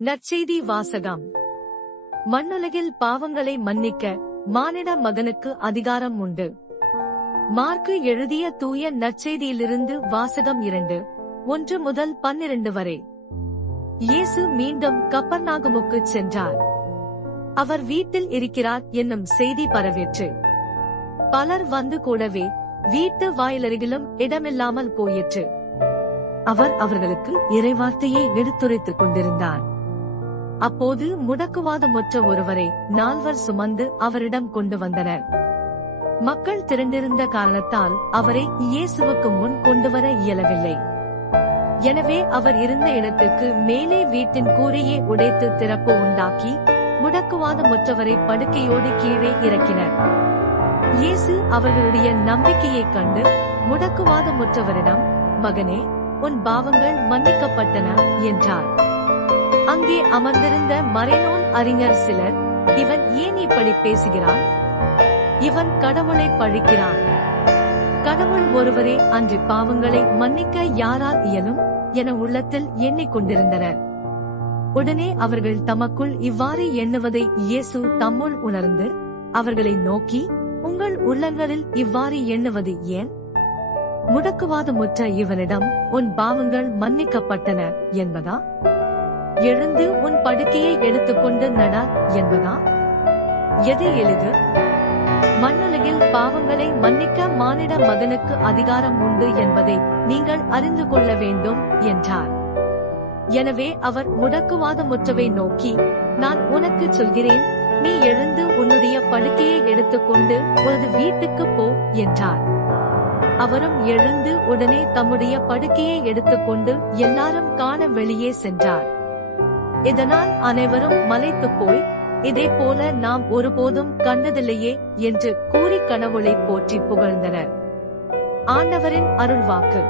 நற்செய்தி வாசகம். மண்ணுலகில் பாவங்களை மன்னிக்க மானிட மகனுக்கு அதிகாரம் உண்டு. மார்க்கு எழுதிய தூய நற்செய்தியிலிருந்து வாசகம் 2:1 முதல் 12 வரை. இயேசு மீண்டும் கப்பர்நாகுமுக்கு சென்றார். அவர் வீட்டில் இருக்கிறார் என்னும் செய்தி பரவிற்று. பலர் வந்து கூடவே வீட்டு வாயிலருகிலும் இடமில்லாமல் போயிற்று. அவர் அவர்களுக்கு இறைவார்த்தையை எடுத்துரைத்துக் கொண்டிருந்தார். அப்போது முடக்குவாதமுற்ற ஒருவரை 4 சுமந்து அவரிடம் கொண்டு வந்தனர். மக்கள் திரண்டிருந்த காரணத்தால் அவரை இயேசுவுக்கு முன் கொண்டுவர இயலவில்லை. எனவே அவர் இருந்த இடத்துக்கு மேலே வீட்டின் கூரையை உடைத்து திறப்பு உண்டாக்கி முடக்குவாதமுற்றவரை படுக்கையோடு கீழே இறக்கினர். இயேசு அவர்களுடைய நம்பிக்கையைக் கண்டு முடக்குவாதமுற்றவரிடம், மகனே, உன் பாவங்கள் மன்னிக்கப்பட்டன என்றார். அங்கே அமர்ந்திருந்த மறைநூல் அறிஞர் சிலர், இவன் ஏன் இப்படி பேசுகிறான்? இவன் கடவுளை பழிக்கிறான். கடவுள் ஒருவரே அன்றி பாவங்களை மன்னிக்க யாரால் இயலும் என உள்ளத்தில் எண்ணிக்கொண்டிருந்தனர். உடனே அவர்கள் தமக்குள் இவ்வாறு எண்ணுவதை இயேசு தம்முள் உணர்ந்து அவர்களை நோக்கி, உங்கள் உள்ளங்களில் இவ்வாறு எண்ணுவது ஏன்? முடக்குவாதமுற்ற இவனிடம் உன் பாவங்கள் மன்னிக்கப்பட்டன என்பதா? எழுந்து உன் படுக்கையை எடுத்துக்கொண்டு நட என்பதா? எது எளிது? மண்ணுலகில் பாவங்களை மன்னிக்க மானிட மகனுக்கு அதிகாரம் உண்டு என்பதை நீங்கள் அறிந்து கொள்ள வேண்டும் என்றார். எனவே அவர் முடக்குவாதமுற்றவை நோக்கி, நான் உனக்கு சொல்கிறேன், நீ எழுந்து உன்னுடைய படுக்கையை எடுத்துக்கொண்டு உனது வீட்டுக்கு போ என்றார். அவரும் எழுந்து உடனே தம்முடைய படுக்கையை எடுத்துக்கொண்டு எல்லாரும் காண வெளியே சென்றார். இதனால் அனைவரும் மலைத்துப் போய், இதே போல நாம் ஒருபோதும் கண்டதில்லையே என்று கூறி கடவுளை போற்றி புகழ்ந்தனர். ஆண்டவரின் அருள்வாக்கு.